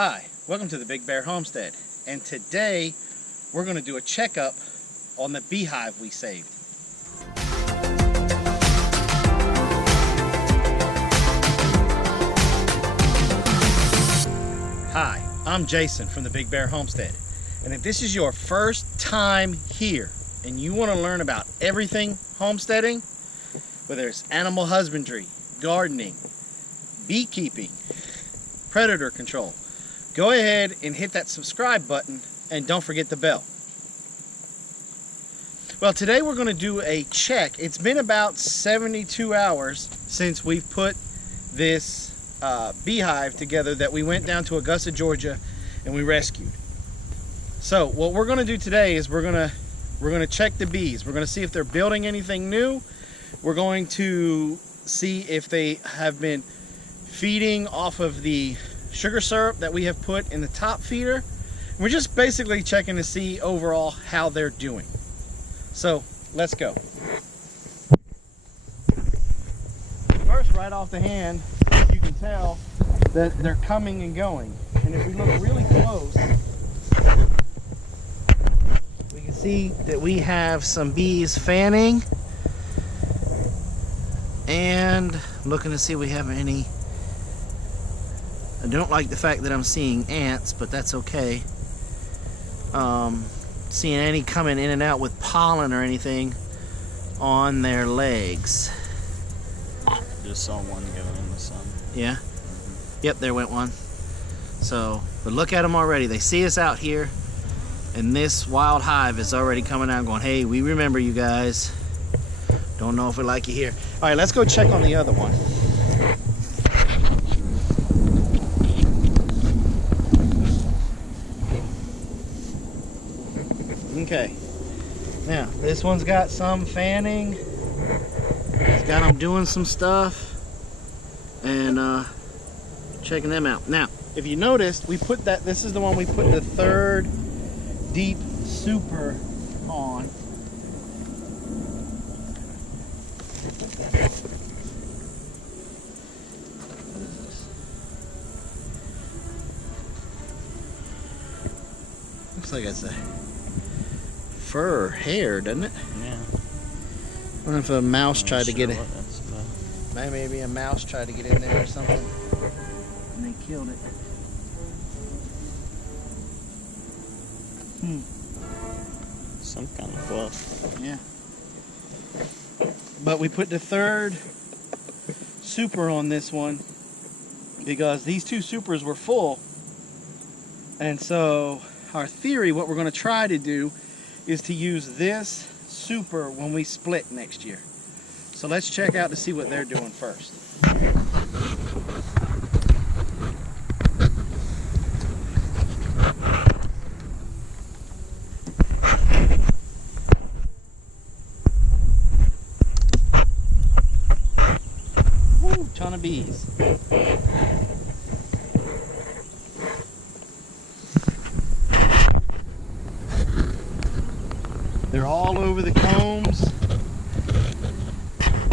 Hi, welcome to the Big Bear Homestead, and today we're going to do a checkup on the beehive we saved. Hi, I'm Jason from the Big Bear Homestead, and if this is your first time here and you want to learn about everything homesteading, whether it's animal husbandry, gardening, beekeeping, predator control, go ahead and hit that subscribe button and don't forget the bell. Well, today we're going to do a check. It's been about 72 hours since we've put this beehive together that we went down to Augusta, Georgia and we rescued. So what we're going to do today is we're going to check the bees. We're going to see if they're building anything new. We're going to see if they have been feeding off of the sugar syrup that we have put in the top feeder. We're just basically checking to see overall how they're doing. So let's go. First, right off the hand, you can tell that they're coming and going. And if we look really close, we can see that we have some bees fanning. And I'm looking to see if we have any. I don't like the fact that I'm seeing ants, but that's okay. Seeing any coming in and out with pollen or anything on their legs. Just saw one go in the sun. Yeah? Yep, there went one. So, but look at them already. They see us out here, and this wild hive is already coming out going, hey, we remember you guys. Don't know if we like you here. All right, let's go check on the other one. Okay, now this one's got some fanning. It's got them doing some stuff and checking them out. Now, if you noticed, we put that, this is the one we put the third deep super on. Looks like it's a fur hair, doesn't it? Yeah. I wonder if a mouse tried to get it. Maybe a mouse tried to get in there or something, and they killed it. Some kind of fluff. Yeah. But we put the third super on this one because these two supers were full. And so our theory, what we're going to try to do is to use this super when we split next year. So let's check out to see what they're doing first. Woo, ton of bees. They're all over the combs,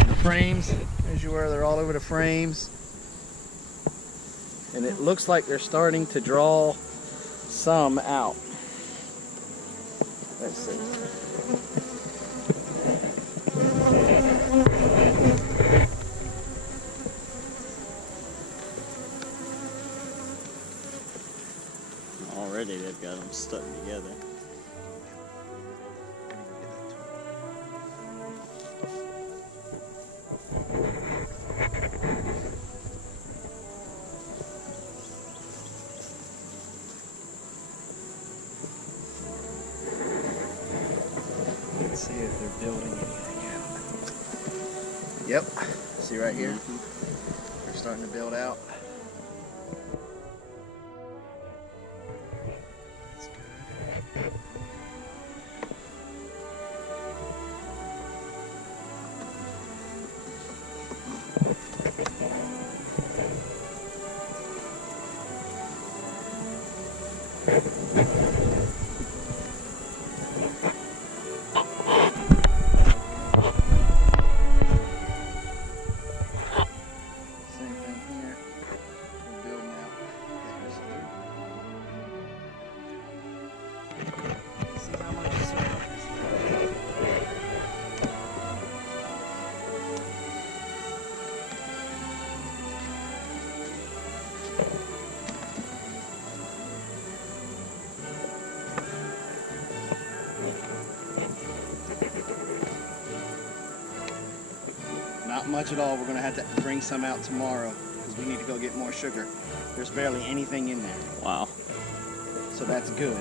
the frames, as you were, they're all over the frames. And it looks like they're starting to draw some out. Let's see. Already they've got them stuck together. Let's see if they're building anything out. Yep, see right here? They're starting to build out. That's good. Same thing here. Not much at all. We're going to have to bring some out tomorrow because we need to go get more sugar. There's barely anything in there. Wow. So that's good.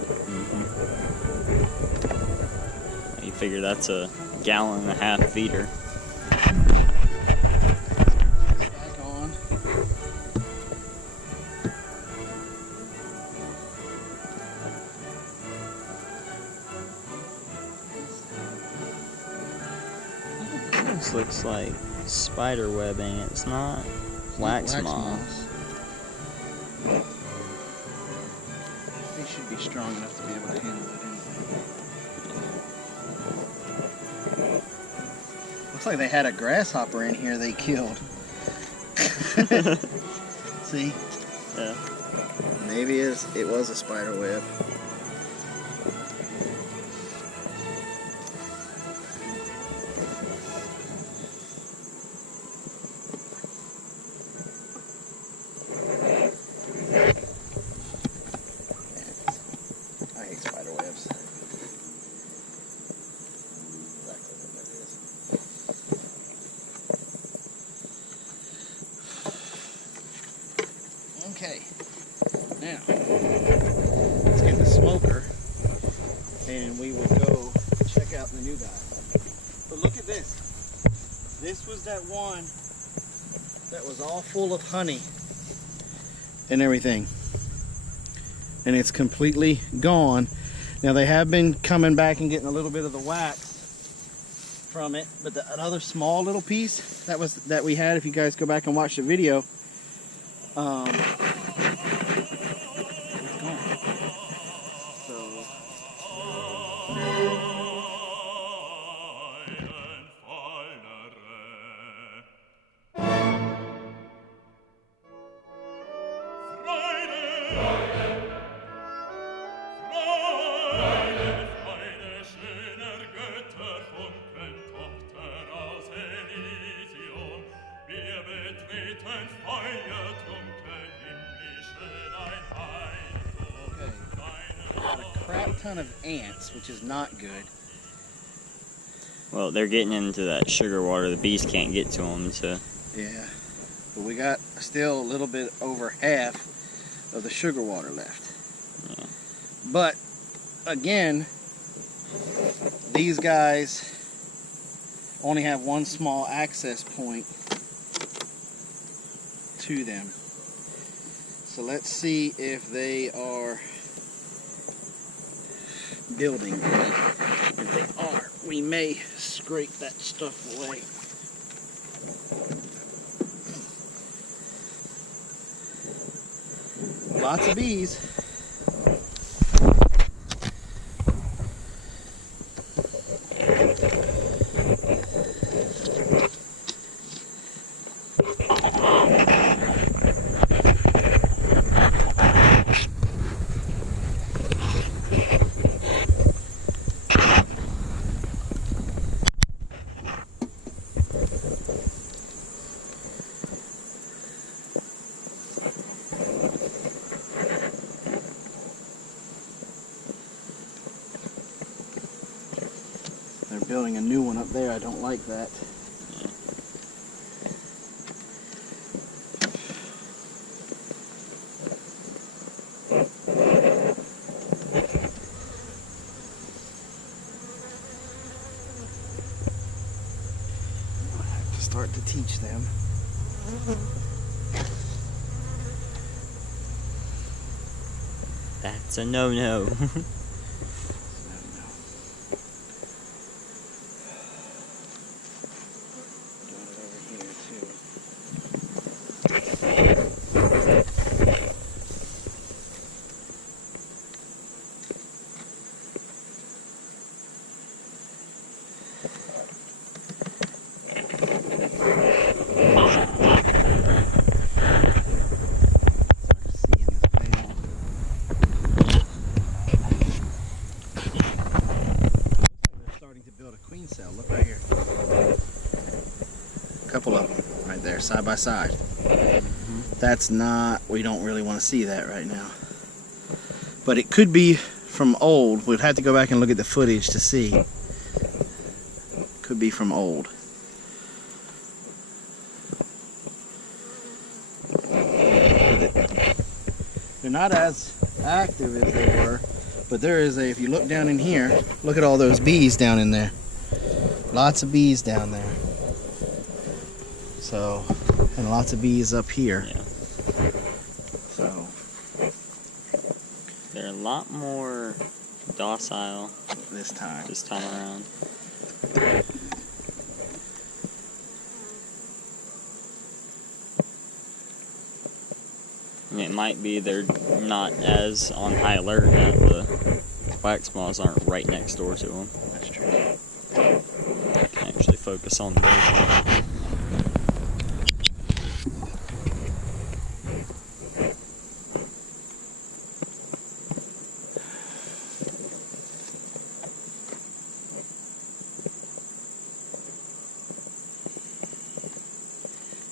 You figure that's a 1.5 gallon feeder. Back on. This looks like spider webbing. It's not wax moss. They should be strong enough to be able to handle it anyway. Looks like they had a grasshopper in here they killed. See? Yeah. Maybe it was a spider web. I hate spider webs. Exactly what that is. Okay, now let's get the smoker and we will go check out the new guy. But look at this. This was that one that was all full of honey and everything. And it's completely gone. Now they have been coming back and getting a little bit of the wax from it, but another small little piece that we had, if you guys go back and watch the video, it's gone. So crap ton of ants, which is not good. Well, they're getting into that sugar water. The bees can't get to them, so. Yeah, but we got still a little bit over half of the sugar water left. Yeah. But again, these guys only have one small access point to them. So let's see if they are building. If they are, we may scrape that stuff away. Lots of bees. They're building a new one up there. I don't like that. I have to start to teach them. That's a no-no. Look right here. A couple of them right there, side by side. That's not, we don't really want to see that right now. But it could be from old. We'd have to go back and look at the footage to see. Could be from old. not as active as they were, but there is if you look down in here, look at all those bees down in there. Lots of bees down there. So, and lots of bees up here. Yeah. So, they're a lot more docile this time around. I mean, it might be they're not as on high alert now. The wax moths aren't right next door to them. That's true. I can actually focus on those.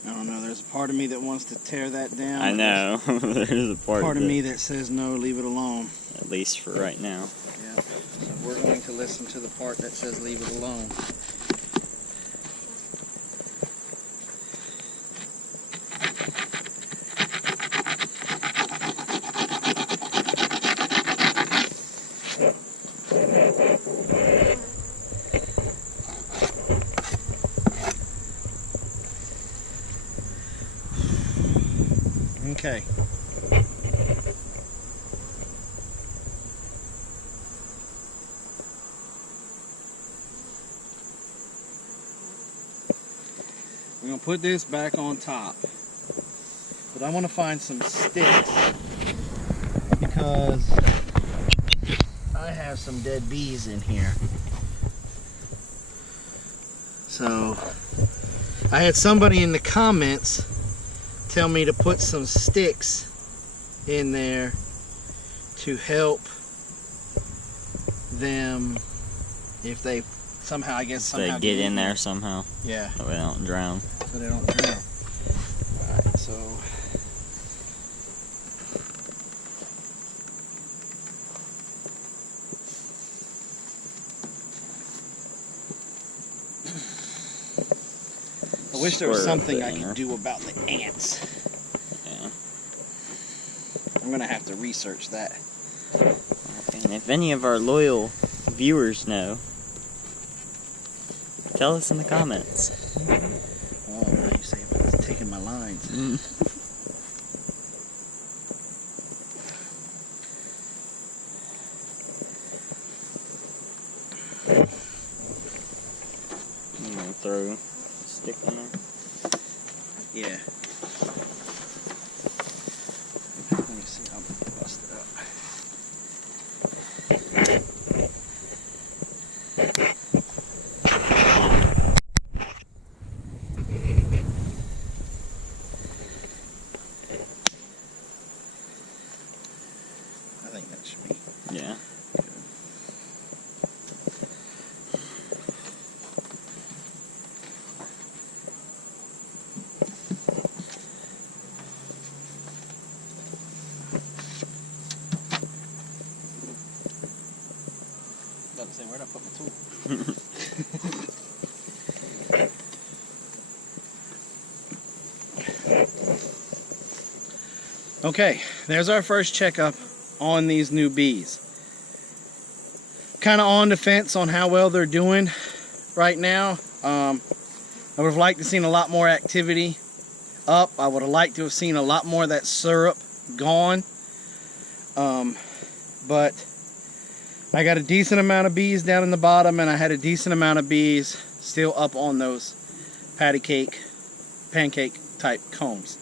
I don't know, there's a part of me that wants to tear that down. I know. There's a part of me that says no, leave it alone. At least for right now. Yeah. So we're going to listen to the part that says leave it alone. Okay. We're going to put this back on top. But I want to find some sticks because I have some dead bees in here. So I had somebody in the comments tell me to put some sticks in there to help them if they somehow, I guess, somehow they get in there somehow. Yeah. So they don't drown. So they don't drown. Alright, so I wish there was something I could do about the ants. Yeah. I'm gonna have to research that. And if any of our loyal viewers know, tell us in the comments. Oh, now you say it's taking my lines. I'm gonna throw a stick in there. Yeah. Let me see how I'm gonna bust it up. I think that should be Yeah. good. About to say, where'd I put my tool? Okay, there's our first checkup on these new bees. Kind of on the fence on how well they're doing right now. I would have liked to have seen a lot more activity up. I would have liked to have seen a lot more of that syrup gone. But I got a decent amount of bees down in the bottom, and I had a decent amount of bees still up on those pancake type combs.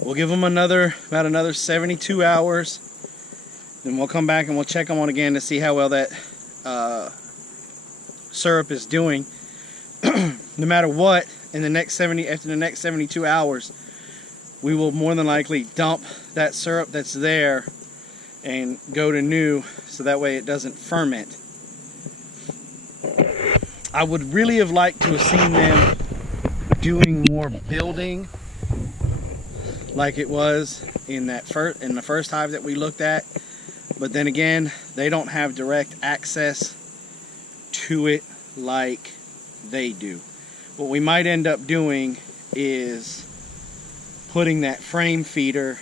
We'll give them about another 72 hours. Then we'll come back and we'll check them on again to see how well that syrup is doing. No matter what, after the next 72 hours, we will more than likely dump that syrup that's there and go to new, so that way it doesn't ferment. I would really have liked to have seen them doing more building like it was in the first hive that we looked at, but then again, they don't have direct access to it like they do. What we might end up doing is putting that frame feeder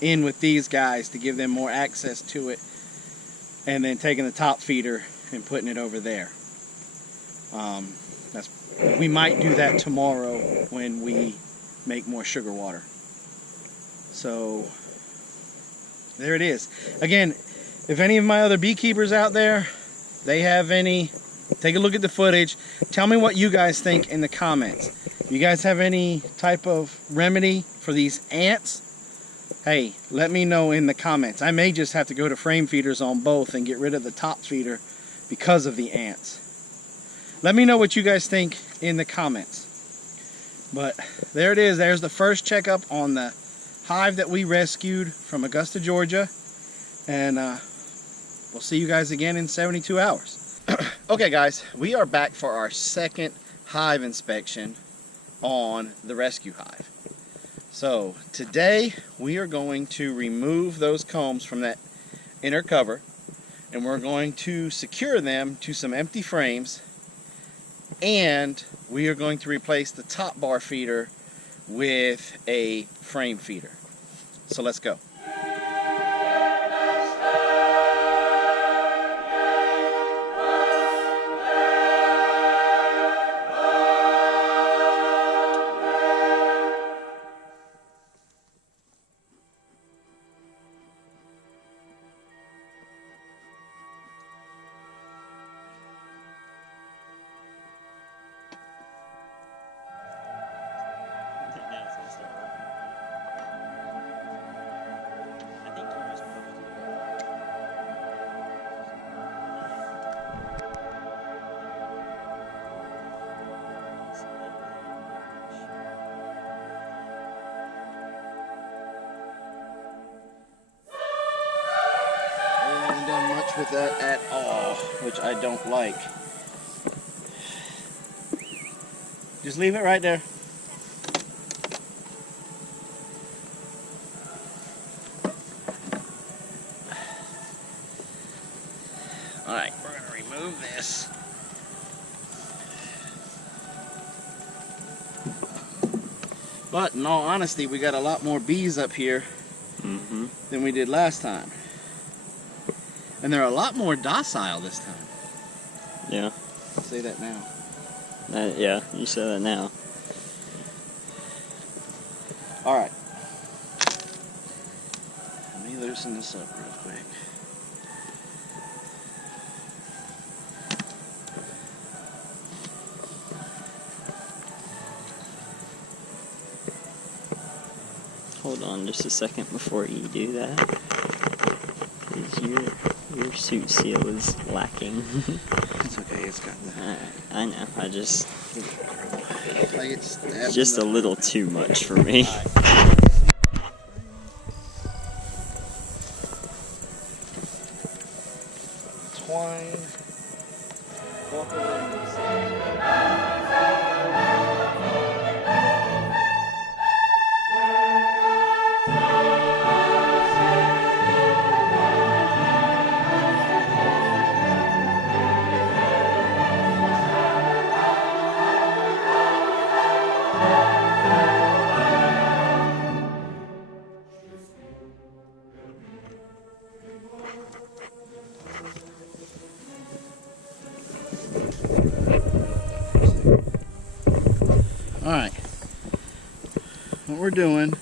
in with these guys to give them more access to it, and then taking the top feeder and putting it over there. We might do that tomorrow when we make more sugar water. So there it is. Again, if any of my other beekeepers out there, they have any, take a look at the footage. Tell me what you guys think in the comments. If you guys have any type of remedy for these ants, hey, let me know in the comments. I may just have to go to frame feeders on both and get rid of the top feeder because of the ants. Let me know what you guys think in the comments. But there it is. There's the first checkup on the hive that we rescued from Augusta, Georgia. And we'll see you guys again in 72 hours. Okay guys, we are back for our second hive inspection on the rescue hive. So today we are going to remove those combs from that inner cover, and we're going to secure them to some empty frames, and we are going to replace the top bar feeder with a frame feeder. So let's go. With that at all, which I don't like. Just leave it right there. Alright, we're going to remove this. But in all honesty, we got a lot more bees up here than we did last time. And they're a lot more docile this time. Yeah. I'll say that now. Yeah, you say that now. Alright. Let me loosen this up real quick. Hold on just a second before you do that. Because your suit seal is lacking. It's okay, it's got the... I know, I just... Like it's just a little too much for me. Twine. Alright, what we're doing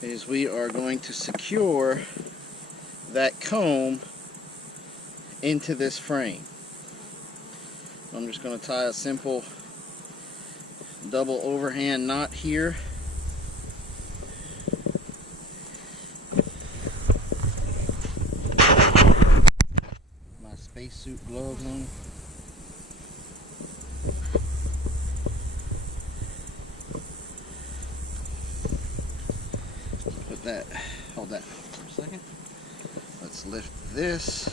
is we are going to secure that comb into this frame. I'm just going to tie a simple double overhand knot here. My spacesuit gloves on. That, hold that for a second. Let's lift this.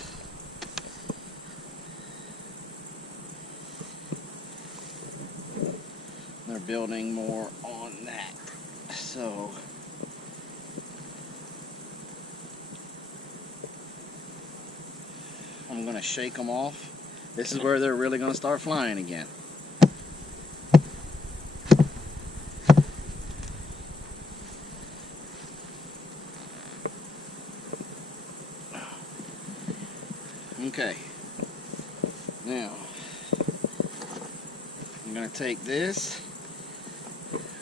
They're building more on that. So I'm going to shake them off. This is where they're really going to start flying again. Okay. Now, I'm going to take this.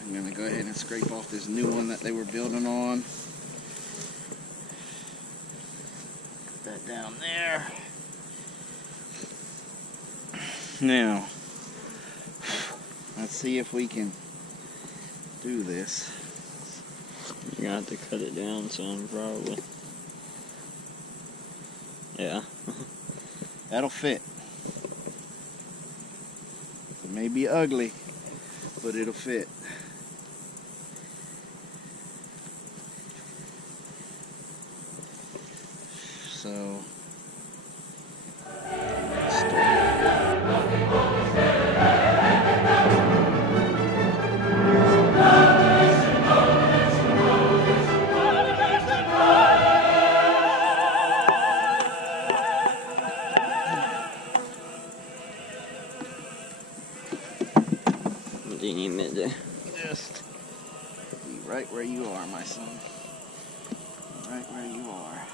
I'm going to go ahead and scrape off this new one that they were building on. Put that down there. Now, let's see if we can do this. You're gonna have to cut it down some, probably. Yeah. That'll fit. It may be ugly, but it'll fit. So, What do you need me to do? just be right where you are, my son. Right where you are.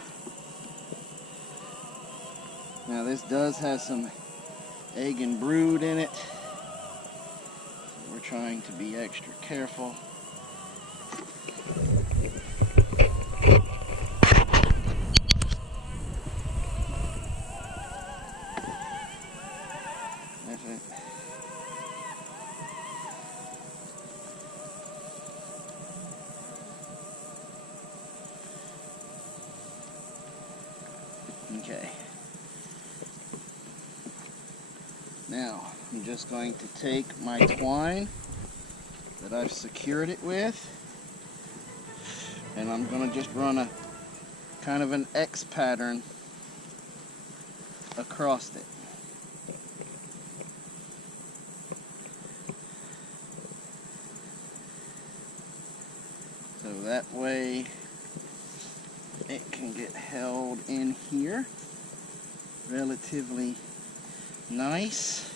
Now this does have some egg and brood in it. So we're trying to be extra careful. That's it. Okay. Now, I'm just going to take my twine that I've secured it with, and I'm going to just run a kind of an X pattern across it. So that way it can get held in here relatively nice.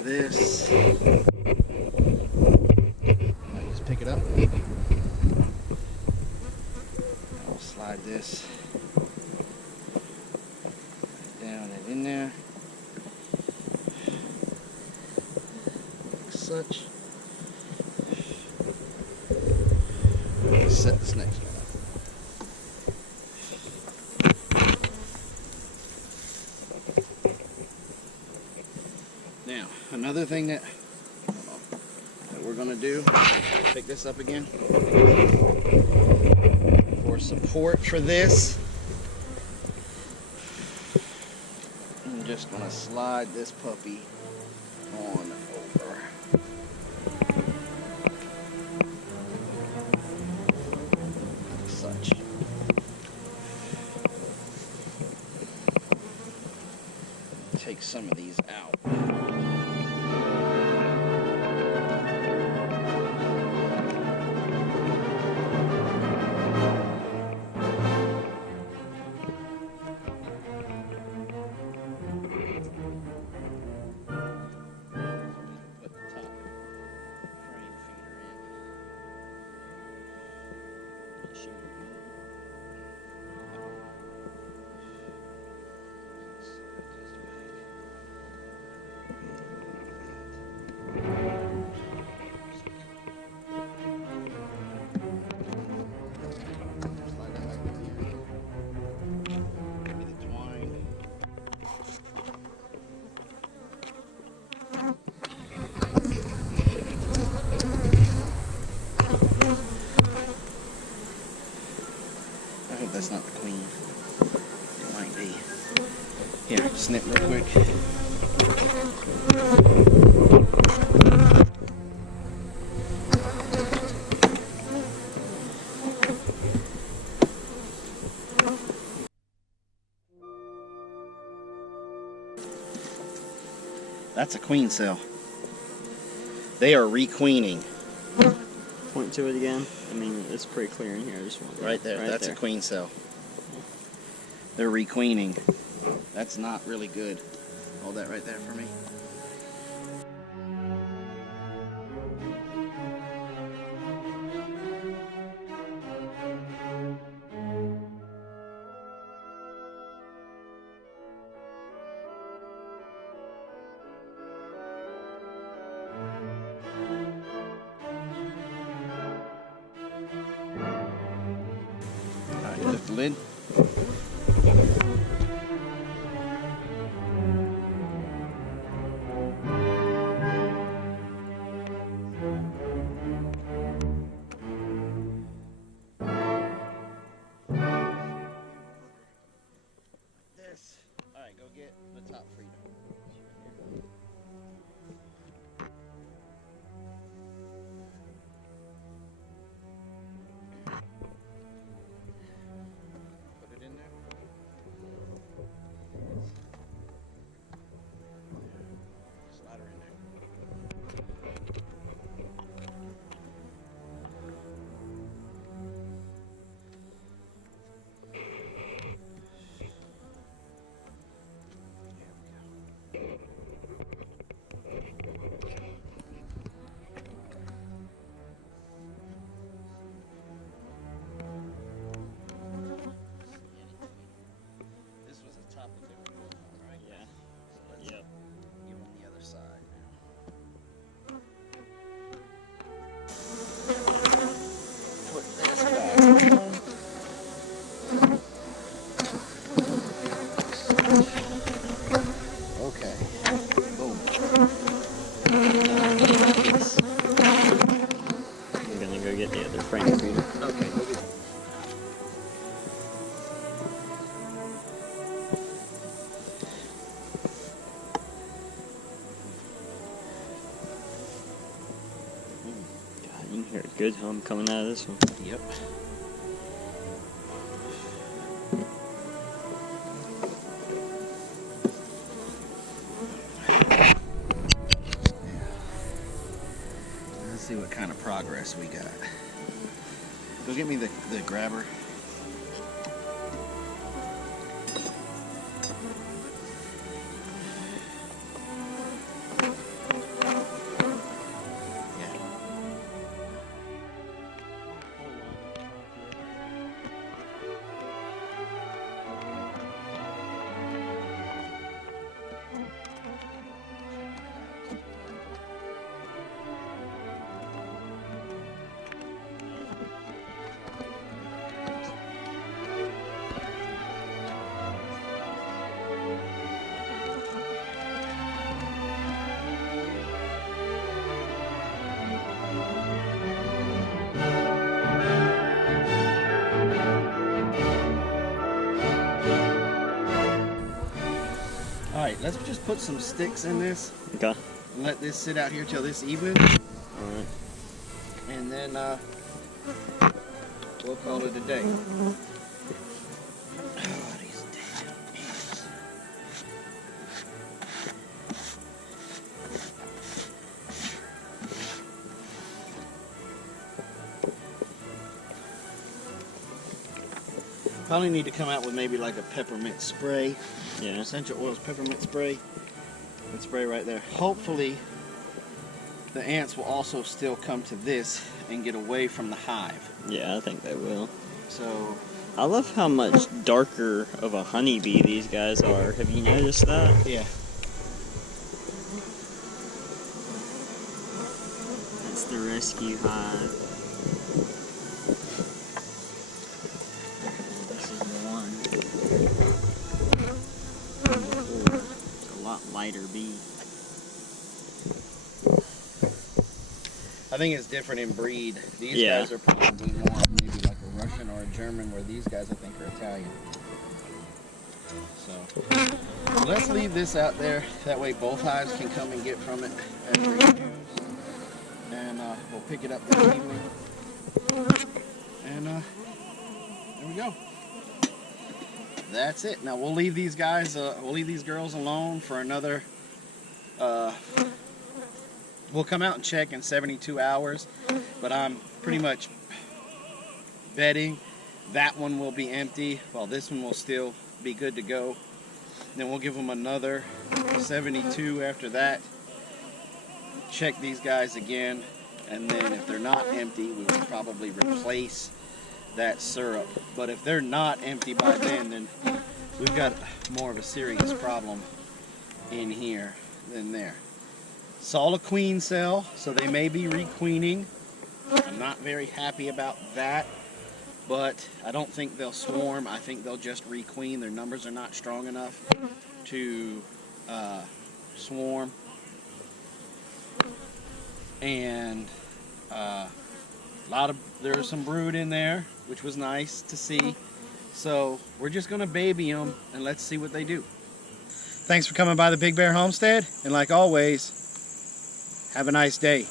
This. I just pick it up. I'll slide this down and in there. Like such. Set this next one up. Now, another thing that we're going to do, pick this up again. For support for this, I'm just going to slide this puppy on over. Like such. Take some of these out. That's not the queen. It might be. Here, snip real quick. That's a queen cell. They are requeening. Point to it again. I mean, it's pretty clear in here. Just one. Right there. That's a queen cell. They're requeening. That's not really good. Hold that right there for me. Alright, lift the lid. Alright, go get the top freedom. Put it in there. Slide her in there. This was the top that they were built on, right? Yeah. So let's Yep. get on the other side now. Put this back on. Okay. Boom. I'm gonna go get the other frame feeder. Okay, go get God, you can hear a good hum coming out of this one. Yep. Let's see what kind of progress we got. Go get me the grabber. Yeah. Alright, let's just put some sticks in this Okay. and let this sit out here till this evening, Alright. and then we'll call it a day. Oh, these damn ants. Probably need to come out with maybe like a peppermint spray. Yeah. Essential oils, peppermint spray, and spray right there. Hopefully the ants will also still come to this and get away from the hive. Yeah, I think they will. So I love how much darker of a honeybee these guys are. Have you noticed that? yeah, That's the rescue hive. This is the one. It's a lot lighter bee. I think it's different in breed. These Yeah. guys are probably more maybe like a Russian or a German, where these guys I think are Italian. So let's leave this out there. That way both hives can come and get from it as they choose. And we'll pick it up this evening. And there we go. That's it. Now we'll leave these guys, we'll leave these girls alone for another We'll come out and check in 72 hours, but I'm pretty much betting that one will be empty while this one will still be good to go. Then we'll give them another 72 after that. Check these guys again, and then if they're not empty, we will probably replace that syrup. But if they're not empty by then we've got more of a serious problem in here than there. Saw a queen cell, so they may be requeening. I'm not very happy about that, but I don't think they'll swarm. I think they'll just requeen. Their numbers are not strong enough to swarm. And there's some brood in there, which was nice to see. So we're just gonna baby them and let's see what they do. Thanks for coming by the Big Bear Homestead, and like always, have a nice day.